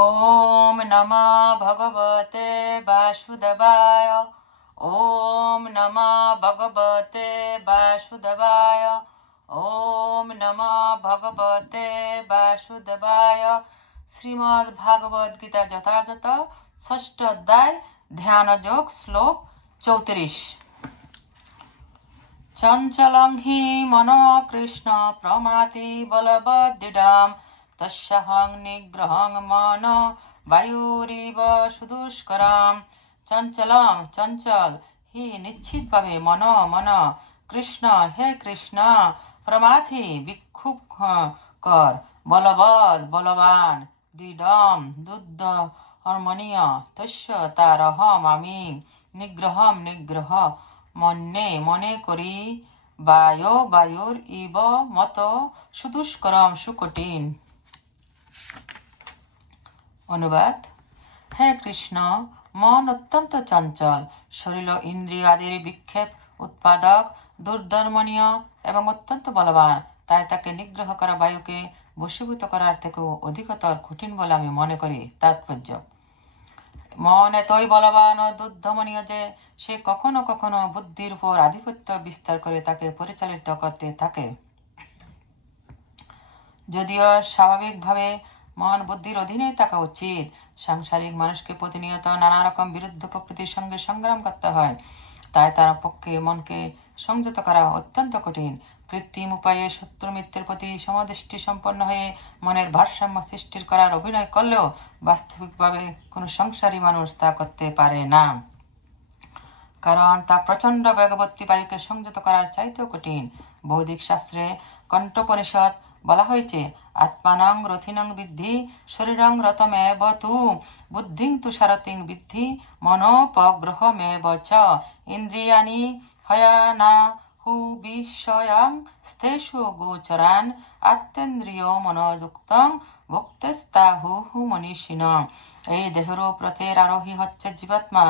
ओम नमः भगवते वासुदेवाय। ओम नमः भगवते वासुदेवाय। ओम नमः भगवते वासुदेवाय। श्रीमद् भागवत गीता যথাযথ ষষ্ঠ অধ্যায় ধ্যান যোগ শ্লোক 34। চঞ্চলং হি মনো কৃষ্ণ প্রমাতি বলবদ্দৃঢ়ম তস্যাহং নিগ্রহং মন বায়ুরিব সুদুষ্করম। চঞ্চলম চঞ্চল, হি নিশ্চিত ভাবে, মন মন, কৃষ্ণ হে কৃষ্ণ, প্রমাথি বিক্ষুভ কর, বলবৎ বলবান, দৃঢ়ম দুদ্ধ হরমণীয়, তস্য তার অহম আমি, নিগ্রহম নিগ্রহ মনে মনে করি, বায়ুর ইব মত সুদুষ্করম সুকঠিন। অনুবাদ: হে কৃষ্ণ, মন অত্যন্ত চঞ্চল, শরীর ও ইন্দ্রিয় আদির বিক্ষেপ উৎপাদক, দুর্ধর্মণীয় এবং অত্যন্ত বলবান। তাই তাকে নিগ্রহ করা বায়ুকে বশীভূত করার থেকেও অধিকতর কঠিন বলে আমি মনে করি। তাৎপর্য: মন এতই বলবান ও দুর্ধর্মণীয় যে সে কখনো কখনো বুদ্ধির উপর আধিপত্য বিস্তার করে তাকে পরিচালিত করতে থাকে। যদিও স্বাভাবিকভাবে মন বুদ্ধির অধীনে থাকা উচিত, সাংসারিক মানুষকে প্রতিনিয়ত নানা রকম বিরুদ্ধ প্রকৃতির সঙ্গে সংগ্রাম করতে হয়। তাই তার পক্ষে মনকে সংযত করা অত্যন্ত কঠিন। কৃত্রিম উপায়ে শত্রু মিত্রের প্রতি সমদৃষ্টি সম্পন্ন হয়ে মনের ভারসাম্য সৃষ্টি করার অভিনয় করলেও বাস্তবিকভাবে কোনো সংসারী মানুষ তা করতে পারে না, কারণ তা প্রচন্ড বেগবতী বায়ুকে সংযত করার চাইতেও কঠিন। বৌদ্ধিক শাস্ত্রে কণ্ঠোপনিষদ বলা হয়েছে, আত্মানং রথিনং বিদ্ধি শরীরং রতমেব তু বুদ্ধিং তু সারথিং বিদ্ধি মনোপগ্রহমেব চ ইন্দ্রিয়াণি হয়ানা হু বিষয়াং স্তেষু গোচরান আত্মেন্দ্রিয় মনোযুক্তং ভক্তেস্তাহু মনীষিণ। এই দেহরূপ রথের আরোহী হচ্ছে জীবাত্মা,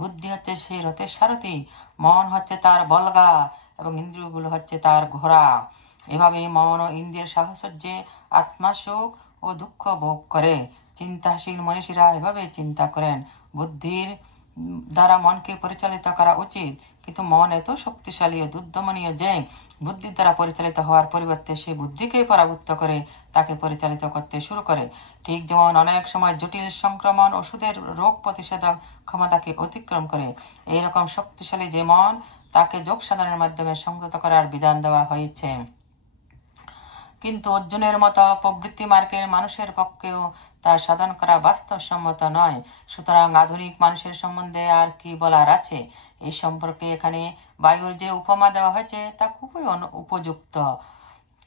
বুদ্ধি হচ্ছে সেই রথের সারথি, মন হচ্ছে তার বলগা এবং ইন্দ্রিয়গুলো হচ্ছে তার ঘোড়া। এভাবে মন ও ইন্দ্রিয়ের সাহচর্যে আত্মা সুখ ও দুঃখ ভোগ করে। চিন্তাশীল মনীষীরা এভাবে চিন্তা করেন, বুদ্ধির দ্বারা মনকে পরিচালিত করা উচিত, কিন্তু মন এত শক্তিশালী ও দুর্দমনীয় যে বুদ্ধির দ্বারা পরিচালিত হওয়ার পরিবর্তে সে বুদ্ধিকে পরাভূত করে তাকে পরিচালিত করতে শুরু করে। ঠিক যেমন অনেক সময় জটিল সংক্রমণ ওষুধের রোগ প্রতিষেধক ক্ষমতাকে অতিক্রম করে, এইরকম শক্তিশালী যে মন, তাকে যোগ সাধনের মাধ্যমে সংযত করার বিধান দেওয়া হয়েছে। কিন্তু অর্জুনের মতো প্রবৃত্তি মার্গের মানুষের পক্ষেও তা সাধন করা বাস্তবসম্মত নয়। সুতরাং আধুনিক মানুষের সম্বন্ধে আর কি বলার আছে? এই সম্পর্কে এখানে বায়ুর যে উপমা দেওয়া হয়েছে তা খুবই উপযুক্ত।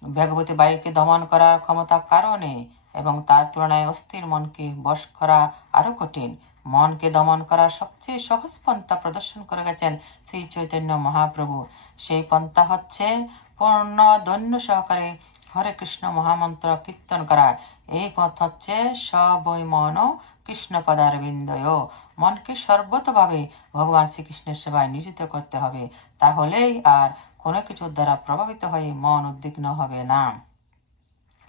বেগবতী বায়ুকে দমন করার ক্ষমতা কারণে এবং তার তুলনায় অস্থির মনকে বশ করা আরো কঠিন। মনকে দমন করার সবচেয়ে সহজ পন্থা প্রদর্শন করে গেছেন শ্রী চৈতন্য মহাপ্রভু। সেই পন্থা হচ্ছে পূর্ণ দৈন্য সহকারে হরে কৃষ্ণ মহামন্ত্র কীর্তন করা। এই পথ হচ্ছে সবই মন কৃষ্ণ পদারবিন্দয়। মনকে সর্বতভাবে ভগবান শ্রীকৃষ্ণের সেবায় নিয়োজিত করতে হবে, তাহলেই আর কোনো কিছুর দ্বারা প্রভাবিত হয়ে মন উদ্বিগ্ন হবে না।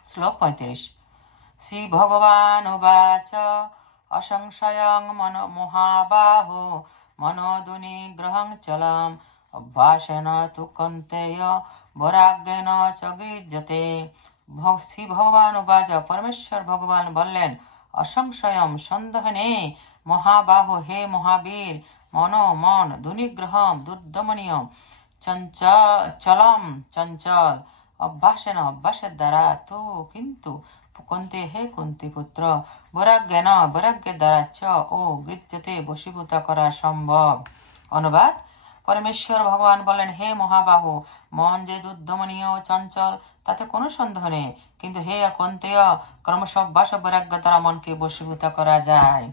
শ্লোক 35। শ্রী ভগবান উবাচ অসংশয়ং মন মহাবাহো মনোদুনিগ্রহং চলম অভ্যাসেন তু কন্তেয় বৈরাগ্যেন চ গৃহ্যতে। শ্রী ভগবান উবাচ, পরমেশ্বর ভগবান বললেন, অসংশয়ম সন্দেহ নেই, মহাবাহো হে মহাবীর, মন দুনিগ্রহম দুর্দমনীয়, চলম চঞ্চল, অভ্যাসের দ্বারা, তো কিন্তু কুন্তি হে কুন্তি পুত্র, বৈরাগ্যের দ্বারা চ ও গৃহ্যতে বশীভূত করা সম্ভব। অনুবাদ: পরমেশ্বর ভগবান বলেন, হে মহাবাহু, মন যে দুর্দমনীয় চঞ্চল তাতে কোনো সন্দেহ নেই, কিন্তু হে কুন্তেয়, ক্রমশ অভ্যাস বৈরাগ্য দ্বারা মনকে বশীভূত করা যায়।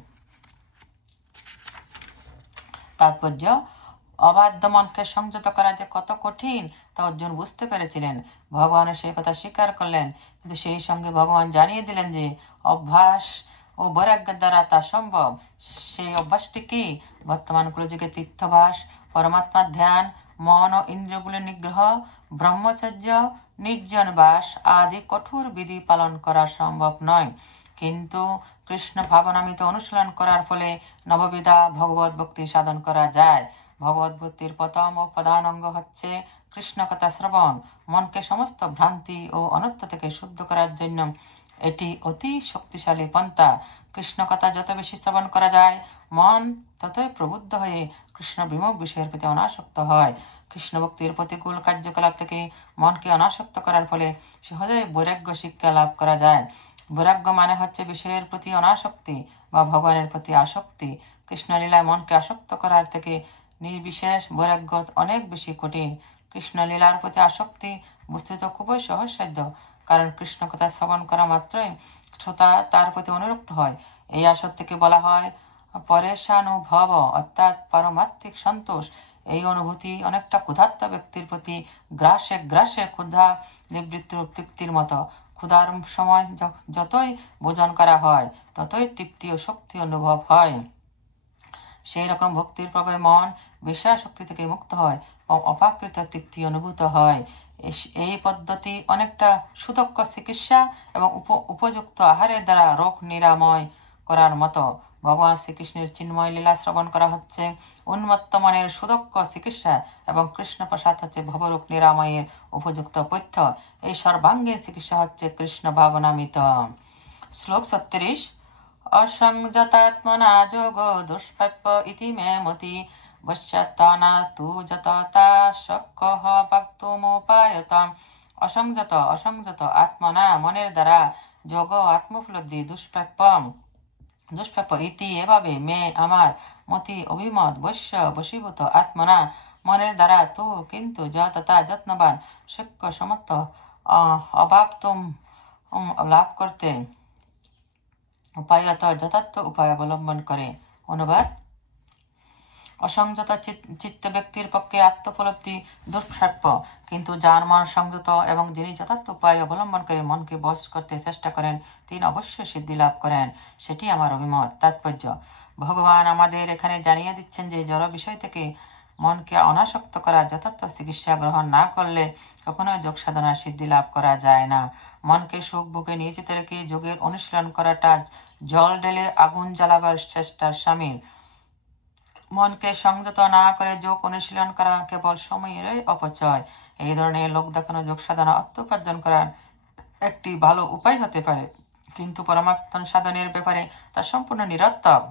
তাৎপর্য: অবাধ্য মনকে সংযত করা যে কত কঠিন তা অর্জুন বুঝতে পেরেছিলেন। ভগবানের সেই কথা স্বীকার করলেন, কিন্তু সেই সঙ্গে ভগবান জানিয়ে দিলেন যে অভ্যাস ও বৈরাগ্যের দ্বারা তা সম্ভব। সেই অভ্যাসটি কি? বর্তমান কলিযুগে তীর্থবাস, পরমাত্মার ধ্যান, মন ও ইন্দ্রিয়গুলির নিগ্রহ, ব্রহ্মচর্য, নির্জন বাস আদি কঠোর বিধি পালন করা সম্ভব নয়। কিন্তু কৃষ্ণ ভাবনামিত অনুশীলন করার ফলে নববিধা ভগবত ভক্তি সাধন করা যায়। ভগবত ভক্তির প্রথম ও প্রধান অঙ্গ হচ্ছে কৃষ্ণ কথা শ্রবণ। মনকে সমস্ত ভ্রান্তি ও অনর্থ থেকে শুদ্ধ করার জন্য এটি অতি শক্তিশালী পন্থা। কৃষ্ণ কথা যত বেশি শ্রবণ করা যায়, মন ততই প্রবুদ্ধ হয়ে কৃষ্ণ বিমুখ বিষয়ের প্রতি অনাসক্ত হয়। কৃষ্ণ ভক্তির প্রতিকূল কার্যকলাপ থেকে মনকে অনাসক্ত করার ফলে সহজেই বৈরাগ্য শিক্ষা লাভ করা যায়। বৈরাগ্য মানে হচ্ছে বিষয়ের প্রতি অনাসক্তি বা ভগবানের প্রতি আসক্তি। কৃষ্ণলীলায় মনকে আসক্ত করার থেকে নির্বিশেষ বৈরাগ্য অনেক বেশি কঠিন। কৃষ্ণলীলার প্রতি আসক্তি বস্তুত খুবই সহজসাধ্য, কারণ কৃষ্ণ কথা শ্রবণ করা মাত্রই শ্রোতা তার প্রতি অনুরক্ত হয়। এই আসক্তিকে বলা হয় পরেশানুভব, অর্থাৎ পারমাত্মিক সন্তোষ। এই অনুভূতি অনেকটা ক্ষুধার্ত ব্যক্তির প্রতি গ্রাসে গ্রাসে ক্ষুধা নিবৃত্তির তৃপ্তির মতো। ক্ষুধার সময় যতই ভোজন করা হয়, ততই তৃপ্তি ও শক্তি অনুভব হয়। সেই রকম ভক্তির প্রভাবে মন বিষয়াসক্তি থেকে মুক্ত হয় ও অপাকৃত তৃপ্তি অনুভূত হয়। এই পদ্ধতি অনেকটা সুদক্ষ চিকিৎসা এবং উপযুক্ত আহারের দ্বারা রোগ নিরাময় করার মতো। ভগবান শ্রীকৃষ্ণের চিন্ময় লীলা শ্রবণ করা হচ্ছে উন্মত্ত মনের সুদক্ষ চিকিৎসা এবং কৃষ্ণ প্রসাদ হচ্ছে ভবরোগ নিরাময়ের উপযুক্ত পথ্য। এই সর্বাঙ্গীন চিকিৎসা হচ্ছে কৃষ্ণ ভাবনামিত। শ্লোক 36। असंजतात्मना যোগো দুষ্প্রাপ্য ইতি মে মতি পশ্চাত্তানা তু যততা শক্যঃ ভক্তুমোপায়তাম। অসংযত আত্মনা মনের দ্বারা যোগ আত্মোপলব্ধি দুষ্প্রাপ্য ইতি এভাবে মে আমার মতি অভিমত বশীভূত আত্মনা মনের দ্বারা তু কিন্তু যততা যত্নবান শক্য সমর্থ অভাবতুম লাভ করতে উপায়ত যথার্থ উপায় অবলম্বন করে। অনুবাদ: অসংযত চিত্ত ব্যক্তির পক্ষে আত্মোপলব্ধি দুষ্প্রাপ্য, কিন্তু যার মন সংযত এবং যিনি যথার্থ উপায় অবলম্বন করে মনকে বশ করতে চেষ্টা করেন, তিনি অবশ্যই সিদ্ধি লাভ করেন। সেটি আমার অভিমত। তাৎপর্য: ভগবান আমাদের এখানে জানিয়ে দিচ্ছেন যে জড় বিষয় থেকে মনকে অনাসক্ত করার যথার্থ চিকিৎসা গ্রহণ না করলে কখনোই যোগ সাধনার সিদ্ধি লাভ করা যায় না। মনকে সুখ ভোগে নিয়োজিত রেখে যোগের অনুশীলন করাটা জল ঢেলে আগুন জ্বালাবার চেষ্টার সামিল। মনকে সংযত না করে যোগ অনুশীলন করা কেবল সময়ের অপচয়। এই ধরনের লোক দেখানো যোগ সাধনা অর্থ উপার্জন করার একটি ভালো উপায় হতে পারে, কিন্তু পরমাত্ম সাধনের ব্যাপারে তা সম্পূর্ণ নিরর্থক।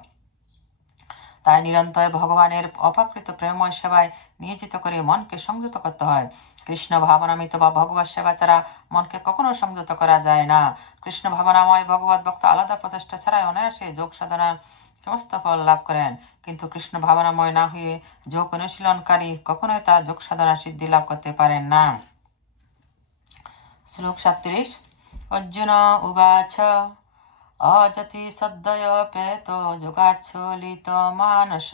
তাই নিরন্তর ভগবানের অপাকৃত প্রেমময় সেবায় নিয়োজিত করে মনকে সংযত করতে হয়। কৃষ্ণ ভাবনামিত বা ভগবত সেবা ছাড়া মনকে কখনো সংযত করা যায় না। কৃষ্ণ ভাবনাময় ভগবত ভক্ত আলাদা প্রচেষ্টা ছাড়াই অনায়াসে যোগ সাধনার সমস্ত ফল লাভ করেন, কিন্তু কৃষ্ণ ভাবনাময় না হয়ে যোগ অনুশীলনকারী কখনোই তার যোগ সাধনা সিদ্ধি লাভ করতে পারেন না। শ্লোক 37। অর্জুন উবাচ অযতি সদ্যয়পেত যোগাচ্ছলিত মানস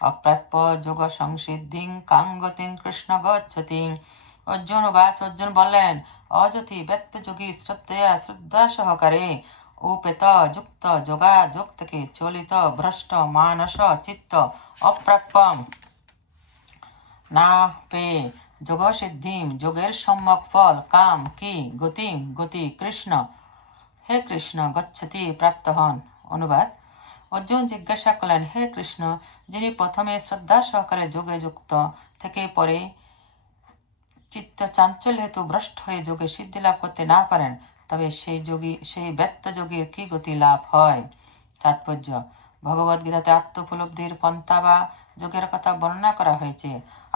অপ্রাপ্য যোগ সংসিদ্ধিং কাঙ্গতিং কৃষ্ণ গচ্ছতি। অর্জুন উবাচ, অর্জুন বললেন, অযতি ব্যক্ত যোগী শ্রদ্ধা সহকারে উপেত যুক্ত যোগাযোগ থেকে চলিত ভ্রষ্ট মানস চিত্ত অপ্রাপ্য না পেয়ে যোগ সিদ্ধিম যোগের সম্যক ফল কাম কি গতি কৃষ্ণ হে কৃষ্ণ গচ্ছতি প্রাপ্ত হন। অনুবাদ: অর্জুন জিজ্ঞাসা করলেন, হে কৃষ্ণ, যিনি প্রথমে শ্রদ্ধা সহকারে যোগে যুক্ত থেকে পরে চিত্ত চাঞ্চল্য হেতু ভ্রষ্ট হয়ে যোগে সিদ্ধি লাভ করতে না পারেন, তবে সেই ব্যক্ত যোগীর কি গতি লাভ হয়? তাৎপর্য: ভগবদ গীতাতে আত্মোপলব্ধির পন্থা বা যোগের কথা বর্ণনা করা হয়েছে।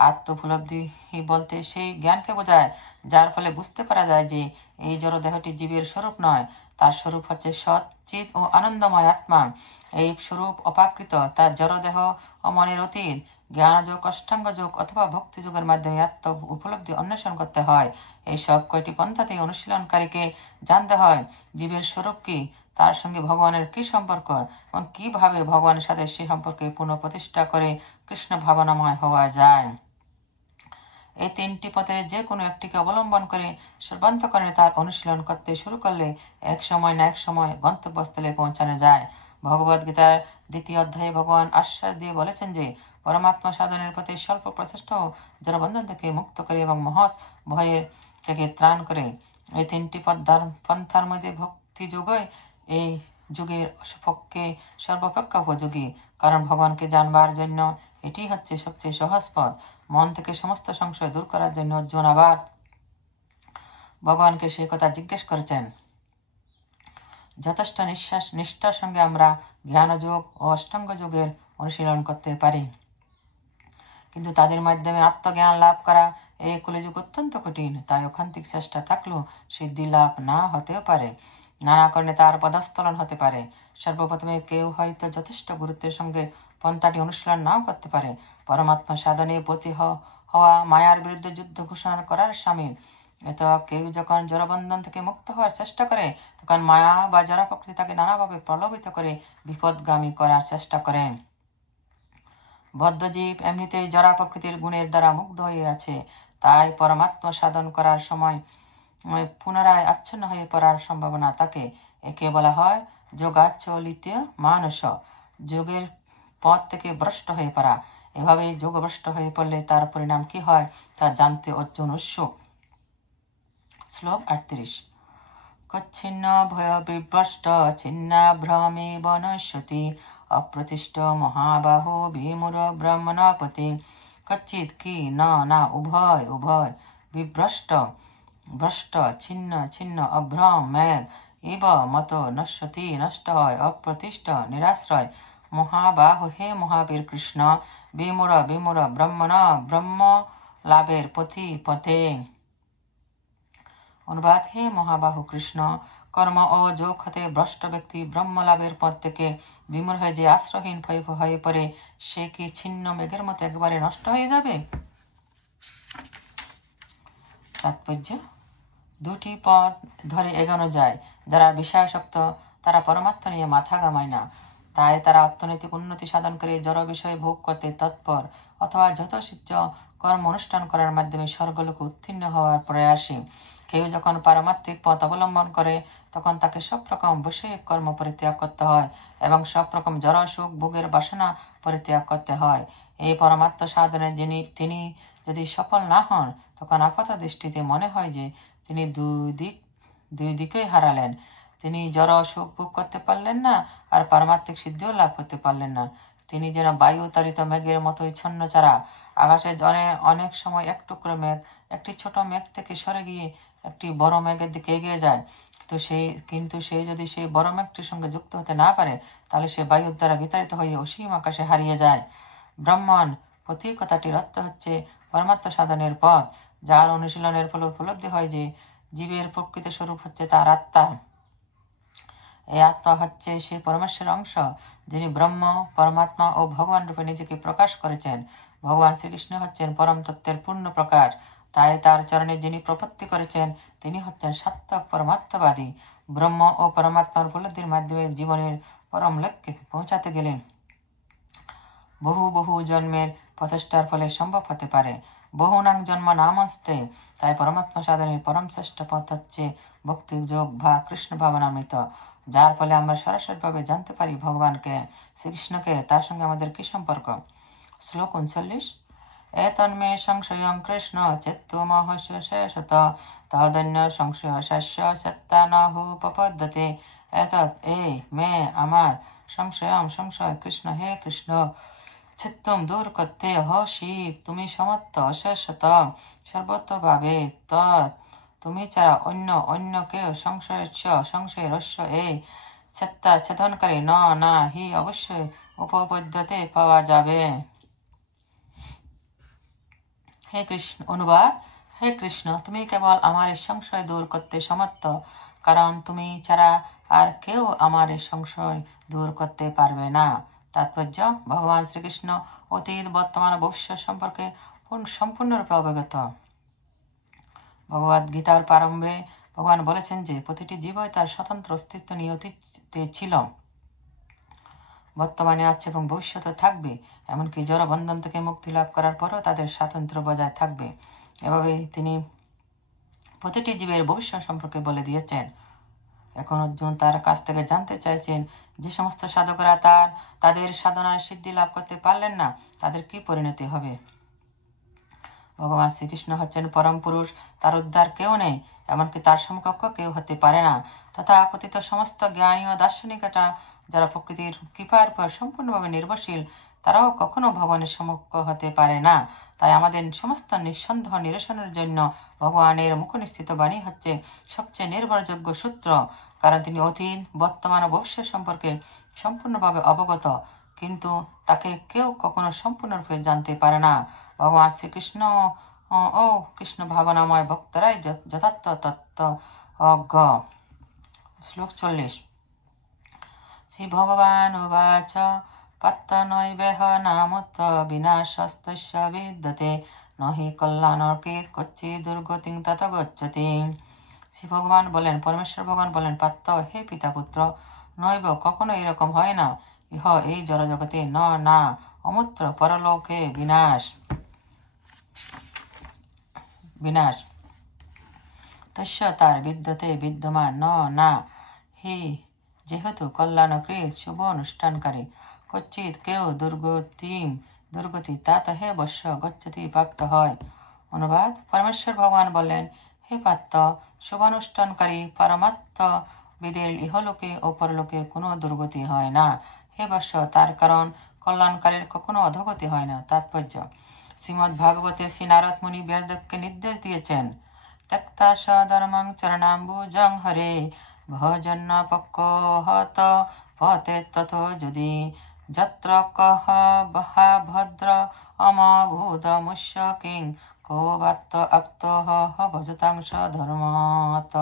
আত্মোপলব্ধি বলতে সেই জ্ঞানকে বোঝায় যার ফলে বুঝতে পারা যায় যে এই জড় দেহটি জীবের স্বরূপ নয়, তার স্বরূপ হচ্ছে সৎ চিৎ ও আনন্দময় আত্মা। এই স্বরূপ অপাকৃত, তার জড় দেহ ও মনের অতীত। জ্ঞানযোগ, অষ্টাঙ্গ যোগ অথবা ভক্তি যোগের মাধ্যমে আত্ম উপলব্ধি অন্বেষণ করতে হয়। এই সব কয়টি পন্থাতে অনুশীলনকারীকে জানতে হয় জীবের স্বরূপ কি, তার সঙ্গে ভগবানের কি সম্পর্ক এবং কিভাবে ভগবানের সাথে সে সম্পর্কে পুনঃপ্রতিষ্ঠা করে কৃষ্ণ ভাবনাময় হওয়া যায়। এই তিনটি পথের যে কোনো একটিকে অবলম্বন করে সর্বান্তকরণে তার অনুশীলন করতে শুরু করলে এক সময় না এক সময় গন্তব্যস্থলে পৌঁছানো যায়। ভগবদ গীতার 2য় অধ্যায়ে ভগবান আশ্বাস দিয়ে বলেছেন যে পরমাত্মা সাধনের পথে স্বল্প প্রচেষ্টাও জড়বন্ধন থেকে মুক্ত করে এবং মহৎ ভয়ের থেকে ত্রাণ করে। এই তিনটি পন্থার মধ্যে ভক্তি যোগই এই যুগের পক্ষে সর্বাপেক্ষা উপযোগী, কারণ ভগবানকে জানবার জন্য এটি হচ্ছে সবচেয়ে সহজ পথ। মন থেকে সমস্ত সংশয় দূর করার জন্য অর্জুন আবার ভগবানকে সেই কথা জিজ্ঞেস করেছেন। যথেষ্ট নিষ্ঠার সঙ্গে আমরা জ্ঞানযোগ ও অষ্টাঙ্গ যোগের অনুশীলন করতে পারি, কিন্তু তাদের মাধ্যমে আত্মজ্ঞান লাভ করা এই কলিযুগ অত্যন্ত কঠিন। তাই অখান্তিক চেষ্টা থাকলেও সিদ্ধি লাভ না হতেও পারে, নানা কারণে তার পদস্থলন হতে পারে। সর্বপ্রথমে কেউ হয়তো যথেষ্ট গুরুত্বের সঙ্গে পন্থাটি অনুশীলন নাও করতে পারে। পরমাত্মা সাধনে প্রতি হওয়া মায়ার বিরুদ্ধে যুদ্ধ ঘোষণা করার সামিল। এত কেউ যখন জড়বন্ধন থেকে মুক্ত হওয়ার চেষ্টা করে, তখন মায়া বা জড় প্রকৃতি তাকে নানাভাবে প্রলোভিত করে বিপদগামী করার চেষ্টা করে। বদ্ধজীব এমনিতেই জড়া প্রকৃতির গুণের দ্বারা মুগ্ধ হয়ে আছে, তাই পরমাত্মা সাধন করার সময় পুনরায় আচ্ছন্ন হয়ে পড়ার সম্ভাবনা থাকে। একে বলা হয় যোগাচলিত মানস, যোগের পথ থেকে ভ্রষ্ট হয়ে পড়া। এভাবে যোগভ্রষ্ট হয়ে পড়লে তার পরিণাম কি হয় তা জানতে অর্জুন উৎসুক। শ্লোক 38। কচ্ছিন্ন ভয় বিভ্রষ্ট ছিন্না ভ্রমে বনস্যতি অপ্রতিষ্ঠ মহাবাহো ভীমুর ব্রহ্মণপতি। কচ্ছিৎ কি না না উভয় উভয়, বিভ্রষ্ট ভ্রষ্ট, ছিন্ন ছিন্ন, অভ্রম মেঘ, ইব মত নশ্যতি নষ্ট হয়, অপ্রতিষ্ঠ নিরাশ্রয়, মহাবাহু হে মহাবীর কৃষ্ণ, বিমূঢ় বিমূঢ় ব্রহ্মণ ব্রহ্ম লাভের পথি পথে। অনুবাদ: হে মহাবাহু কৃষ্ণ, কর্ম ও যোগ হতে ভ্রষ্ট ব্যক্তি ব্রহ্ম লাভের পথ থেকে বিমূঢ় হয়ে যে আশ্রয়হীন হয়ে পড়ে, সে কি ছিন্ন মেঘের মতো একবারে নষ্ট হয়ে যাবে? তাৎপর্য: দুটি পথ ধরে এগোনো যায়। যারা বিষয়াসক্ত তারা পরমাত্মা নিয়ে মাথা ঘামায় না, তাই তারা অর্থনৈতিক উন্নতি সাধন করে জড় বিষয়ে ভোগ করতে তৎপর, অথবা যথোচিত কর্ম অনুষ্ঠান করার মাধ্যমে স্বর্গলোকে উত্তীর্ণ হওয়ার প্রয়াসী। কেউ যখন পারমাত্মিক পথ অবলম্বন করে, তখন তাকে সব রকম বৈষয়িক কর্ম পরিত্যাগ করতে হয় এবং সব রকম জড় সুখ ভোগের বাসনা পরিত্যাগ করতে হয়। এই পরমাত্মা সাধনে তিনি যদি সফল না হন, তখন আপাত দৃষ্টিতে মনে হয় যে তিনি দুই দিকেই হারালেন। তিনি জড় সুখ ভোগ করতে পারলেন না, আর পারমাত্মিক সিদ্ধিও লাভ করতে পারলেন না। তিনি যেন বায়ু তাড়িত মেঘের মতোই ছন্নছাড়া। আকাশে অনেক সময় এক টুকরো মেঘ একটি ছোট মেঘ থেকে সরে গিয়ে একটি বড় মেঘের দিকে এগিয়ে যায়, কিন্তু সে যদি সেই বড় মেঘটির সঙ্গে যুক্ত হতে না পারে, তাহলে সে বায়ুর দ্বারা বিতাড়িত হয়ে অসীম আকাশে হারিয়ে যায়। ব্রাহ্মণ প্রতি কথাটির অর্থ হচ্ছে পরমাত্মা সাধনের পথ, যার অনুশীলনের ফলে উপলব্ধি হয় যে জীবের প্রকৃত স্বরূপ হচ্ছে তার আত্মা। এই আত্মা হচ্ছে সেই পরমেশ্বরের অংশ, যিনি ব্রহ্ম, পরমাত্মা ও ভগবান রূপে নিজেকে প্রকাশ করেছেন। ভগবান শ্রীকৃষ্ণ হচ্ছেন পরম তত্ত্বের পূর্ণ প্রকাশ, তাই তার চরণে যিনি প্রপত্তি করেছেন তিনি হচ্ছেন সাত্ত্বিক পরমাত্মাবাদী। ব্রহ্ম ও পরমাত্মার উপলব্ধির মাধ্যমে জীবনের পরম লক্ষ্যে পৌঁছাতে গেলে বহু বহু জন্মের প্রচেষ্টার ফলে সম্ভব হতে পারে। বহুনাং জন্ম নামস্তে। তাই পরমাত্মা সাধনের পরম শ্রেষ্ঠ পথ হচ্ছে ভক্তি যোগ বা কৃষ্ণ ভাবনামৃত, যার ফলে আমরা সরাসরিভাবে জানতে পারি ভগবানকে, শ্রীকৃষ্ণকে। তার সঙ্গে আমাদের কি সম্পর্ক? শ্লোক 39। এতন্মে সংশয়ং কৃষ্ণ চেত্তুমহস্য শেষত তদন্য সংশয় শস্য সত্যানাহুপপদ্যতে। এতৎ এই মে আমার, সংশয় কৃষ্ণ হে কৃষ্ণ, চিত্তম দূর করতে হসি তুমি সমর্থ, অশেষত সর্বতভাবে, তৎ তুমি ছাড়া অন্য কেউ সংশয়ের এই ছেদনকারী না হি অবশ্যই উপপদ্যতে পাওয়া যাবে। হে কৃষ্ণ। অনুবাদ: হে কৃষ্ণ, তুমি কেবল আমার এই সংশয় দূর করতে সমর্থ, কারণ তুমি ছাড়া আর কেউ আমার এই সংশয় দূর করতে পারবে না। তাৎপর্য: ভগবান শ্রীকৃষ্ণ অতীত, বর্তমান ও ভবিষ্যৎ সম্পর্কে সম্পূর্ণরূপে অবগত। ভগবদ গীতার প্রারম্ভে ভগবান বলেছেন যে প্রতিটি জীবই তার স্বতন্ত্র অস্তিত্ব নিয়ে অতীতে ছিল, বর্তমানে আছে এবং ভবিষ্যতে থাকবে। এমনকি জড় বন্ধন থেকে মুক্তি লাভ করার পরও তাদের স্বাতন্ত্র্য বজায় থাকবে। এভাবে তিনি প্রতিটি জীবের ভবিষ্যৎ সম্পর্কে বলে দিয়েছেন। এখন অর্জুন তার কাছ থেকে জানতে চাইছেন, যে সমস্ত সাধকরা তাদের সাধনায় সিদ্ধি লাভ করতে পারলেন না, তাদের কি পরিণতি হবে? ভগবান শ্রীকৃষ্ণ হচ্ছেন পরম পুরুষ, তার উদ্ধার কেউ নেই, এমনকি তার সমকক্ষ কেউ হতে পারে না। তথা কথিত সমস্ত জ্ঞানী ও দার্শনিকরা যারা প্রকৃতির কৃপার উপর সম্পূর্ণভাবে নির্ভরশীল, তারাও কখনো ভগবানের সমকক্ষ হতে পারে না। তাই আমাদের সমস্ত নিঃসন্দেহ নিরসনের জন্য ভগবানের মুখনিস্থিত বাণী হচ্ছে সবচেয়ে নির্ভরযোগ্য সূত্র, কারণ তিনি অতীত, বর্তমান ও ভবিষ্যৎ সম্পর্কে সম্পূর্ণভাবে অবগত, কিন্তু তাকে কেউ কখনো সম্পূর্ণরূপে জানতে পারে না। ভগবান শ্রীকৃষ্ণ ও কৃষ্ণ ভাবনাময় ভক্তরাই যথার্থ তত্ত্ব অজ্ঞ। শ্লোক 40। শ্রী ভগবান উবাচ পার্থ নৈবেহ নামুত্র বিনাশস্তস্য বিদ্যতে নহি কল্যাণকৃত কচ্ছি দুর্গতিং তথা গচ্ছতি। শ্রী ভগবান বলেন, পরমেশ্বর ভগবান বলেন, পার্থ, হে পিতা পুত্র, নৈব কখনো এরকম হয় না, ইহ এই জড়জগতে, না অমূত্র পরলোকে বিনাশ তস্য তার বিদ্যতে বিদ্যমান না হি যেহেতু কল্যাণকৃত শুভ অনুষ্ঠানকারী কচ্ছিৎ কেউ দুর্গতি তাত হে বশ্য গচ্ছতি প্রাপ্ত হয়। অনুবাদ, পরমেশ্বর ভগবান বললেন, হে পার্থ, শুভানুষ্ঠানকারী পরমাত্ম বিদের ইহলোকে ও পরলোকে কোনো দুর্গতি হয় না। হে বশ্য, তার কারণ কল্যাণকারীর কখনো অধোগতি হয় না। তাৎপর্য, শ্রীমদ্ ভাগবতে শ্রী নারদ মুনি ব্যাসদেবকে নির্দেশ দিয়েছেন, ত্যক্তা সধর্মং চরণাম্বুজং হরে ভজন্য পক্কোহত পতে ততো যদি যত্র কহ বহা ভদ্র অমভূতমুষ্য কিং কো বাত্ত আপ্তহ ভজতাং সধর্মত।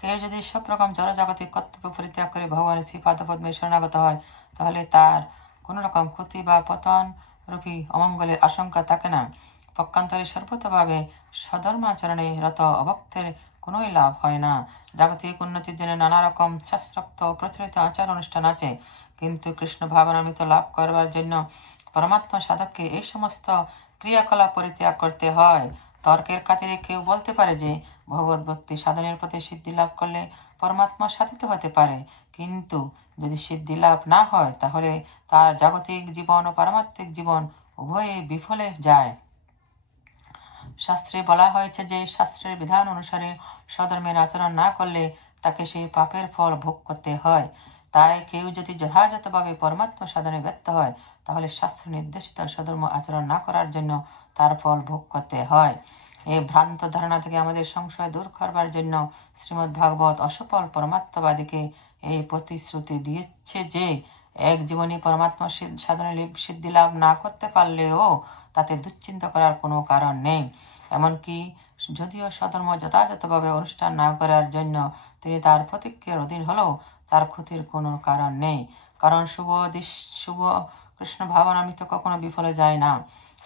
কেউ যদি সব রকম জড়জাগতিক কর্তব্য পরিত্যাগ করে ভগবানের শ্রী পাদপদ্মে শরণাগত হয়, তাহলে তার কোন রকম ক্ষতি বা পতন রূপী অমঙ্গলের আশঙ্কা থাকে না। পক্ষান্তরে সর্বতভাবে সধর্মাচরণে রত অভক্তের কোনোই লাভ হয় না। জাগতিক উন্নতির জন্য নানা রকম শাস্ত্রোক্ত প্রচলিত আচার অনুষ্ঠান আছে, কিন্তু কৃষ্ণ ভাবনামৃত লাভ করবার জন্য পরমাত্মা সাধককে এই সমস্ত ক্রিয়াকলাপ পরিত্যাগ করতে হয়। তর্কের খাতিরে কেউ বলতে পারে যে ভগবত ভক্তি সাধনের পথে সিদ্ধি লাভ করলে পরমাত্মা সাধিত হতে পারে, কিন্তু যদি সিদ্ধি লাভ না হয়, তাহলে তার জাগতিক জীবন ও পারমাত্মিক জীবন উভয়ে বিফলে যায়। শাস্ত্রে বলা হয়েছে যে শাস্ত্রের বিধান অনুসারে সধর্মের আচরণ না করলে তাকে সেই পাপের ফল ভোগ করতে হয়। তাই কেউ যদি যথাযথভাবে পরমাত্মা সাধনে ব্যর্থ হয়, তাহলে শাস্ত্র নির্দেশিত সধর্ম আচরণ না করার জন্য তার ফল ভোগ করতে হয়। এই ভ্রান্ত ধারণা থেকে আমাদের সংশয় দূর করবার জন্য শ্রীমদ্ ভাগবত অসফল পরমাত্মবাদীকে এই প্রতিশ্রুতি দিয়েছে যে এক জীবনে পরমাত্মা সাধনে সিদ্ধি লাভ না করতে পারলেও তাতে দুশ্চিন্তা করার কোনো কারণ নেই। এমনকি যদিও স্বধর্ম যথাযথভাবে অনুষ্ঠান না করার জন্য তিনি তার প্রতিক্রিয়ার অধীন হলেও তার ক্ষতির কোনো কারণ নেই, কারণ শুভ কৃষ্ণ ভাবনামৃত কখনো বিফলে যায় না।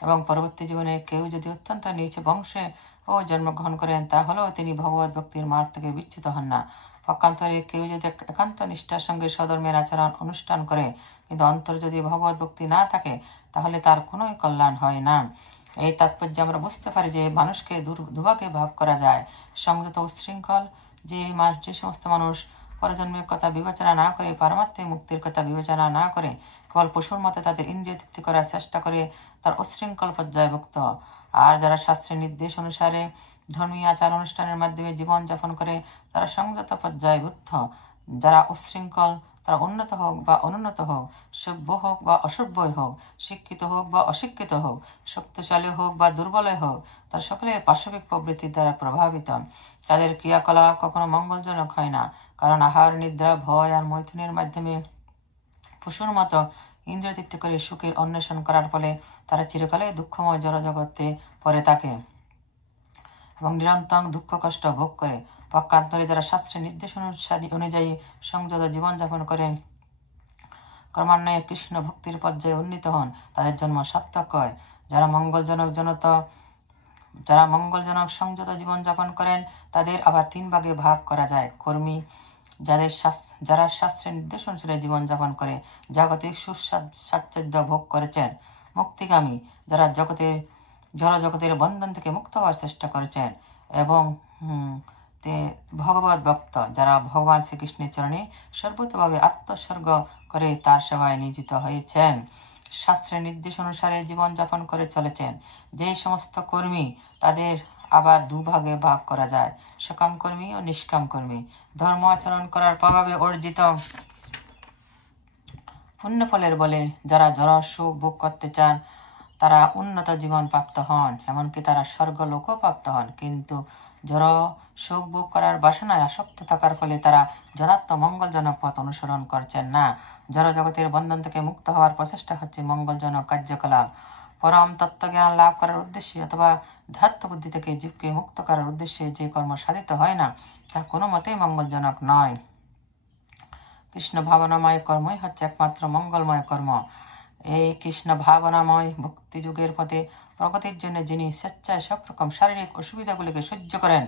এবং পরবর্তী জীবনে কেউ যদি অত্যন্ত নিচে বংশে ও জন্মগ্রহণ করেন, তাহলেও তিনি ভগবত ভক্তির মার্গ থেকে বিচ্যুত হন না। পক্ষান্তরে কেউ যদি একান্ত নিষ্ঠার সঙ্গে সধর্মের আচরণ অনুষ্ঠান করে, কিন্তু অন্তর যদি ভগবত ভক্তি না থাকে, তাহলে তার কোনো কল্যাণ হয় না। এই তাৎপর্যে আমরা বুঝতে পারি যে মানুষকে দুভাগে ভাগ করা যায়। সংযত উচ্ছৃঙ্খল যে সমস্ত মানুষ পরজন্মের কথা বিবেচনা না করে, পারমাত্মিক মুক্তির কথা বিবেচনা না করে, কেবল পশুর মতে তাদের ইন্দ্রিয় তৃপ্তি করার চেষ্টা করে, তার উচ্ছৃঙ্খল পর্যায়ভুক্ত। আর যারা শাস্ত্রের নির্দেশ অনুসারে ধর্মীয় আচার অনুষ্ঠানের মাধ্যমে জীবন যাপন করে, তারা সংযত পর্যায়ভুক্ত। যারা উচ্ছৃঙ্খল, তারা উন্নত হোক বা অনুন্নত হোক, সভ্য হোক বা অসভ্যই হোক, শিক্ষিত হোক বা অশিক্ষিত হোক, শক্তিশালী হোক বা দুর্বল হোক, তারা সকলে পাশবিক প্রবৃত্তির দ্বারা প্রভাবিত। তাদের ক্রিয়াকলাপ কখনো মঙ্গলজনক হয় না, কারণ আহার, নিদ্রা, ভয় আর মৈথুনের মাধ্যমে পশুর মতো ইন্দ্রিয় তৃপ্তি করে সুখের অন্বেষণ করার ফলে তারা চিরকালে দুঃখময় জড়জগতে পড়ে থাকে এবং নিরন্তর দুঃখ কষ্ট ভোগ করে। পক্ষান্তরে যারা শাস্ত্রের নির্দেশ অনুযায়ী সংযত জীবনযাপন করে ক্রমান্বয়ে কৃষ্ণ ভক্তির পর্যায়ে উন্নীত হন, তাদের জন্ম সার্থক হয়। যারা মঙ্গলজনক সংযত জীবনযাপন করেন, তাদের আবার 3 ভাগে ভাগ করা যায়। কর্মী, যারা শাস্ত্রের নির্দেশ অনুসারে জীবনযাপন করে জাগতিক সুস্বাচ্ছন্দ্য ভোগ করেছেন। মুক্তিগামী, যারা জড়জগতের বন্ধন থেকে মুক্ত হওয়ার চেষ্টা করেছেন। এবং ভগবত ভক্ত, যারা ভগবান শ্রীকৃষ্ণের চরণে সর্বতভাবে আত্মোৎসর্গ করে তার সেবায় নিয়োজিত হয়েছেন। শাস্ত্রের নির্দেশ অনুসারে জীবনযাপন করে চলেছেন। যে সমস্ত কর্মী, তাদের আবার দুভাগে ভাগ করা যায়, সকাম কর্মী ও নিষ্কাম কর্মী। ধর্ম আচরণ করার প্রভাবে অর্জিত পুণ্যফলের বলে যারা জড় সুখ ভোগ করতে চান তারা উন্নত জীবন প্রাপ্ত হন, এমনকি তারা স্বর্গলোকও প্রাপ্ত হন। কিন্তু জড় সুখ ভোগ করার বাসনায় আসক্ত থাকার ফলে তারা যথার্থ মঙ্গলজনক পথ অনুসরণ করছেন না। জড় জগতের বন্ধন থেকে মুক্ত হওয়ার প্রচেষ্টা হচ্ছে মঙ্গলজনক কার্যকলাপ। পরম তত্ত্বজ্ঞান লাভ করার উদ্দেশ্যে অথবা ধ্যাত্ম বুদ্ধি থেকে জীবকে মুক্ত করার উদ্দেশ্যে যে কর্ম সাধিত হয় না, তা কোনো মতেই মঙ্গলজনক নয়। কৃষ্ণ ভাবনাময় কর্মই হচ্ছে একমাত্র মঙ্গলময় কর্ম। এই কৃষ্ণ ভাবনাময় ভক্তি যুগের পথে প্রগতির জন্য যিনি স্বেচ্ছায় সব রকম শারীরিক অসুবিধাগুলিকে সহ্য করেন,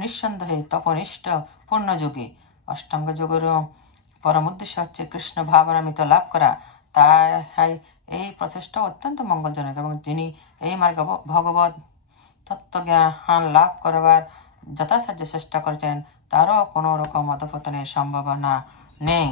নিঃসন্দেহে তপনিষ্ঠ পূর্ণযোগী। অষ্টাঙ্গ যোগেরও পরম উদ্দেশ্য হচ্ছে কৃষ্ণ ভাবনামৃত লাভ করা। তাই এই প্রচেষ্টা অত্যন্ত মঙ্গলজনক, এবং যিনি এই মার্গে ভগবত তত্ত্বজ্ঞান লাভ করবার যথাসাধ্য চেষ্টা করছেন, তারও কোনো রকম অধঃপতনের সম্ভাবনা নেই।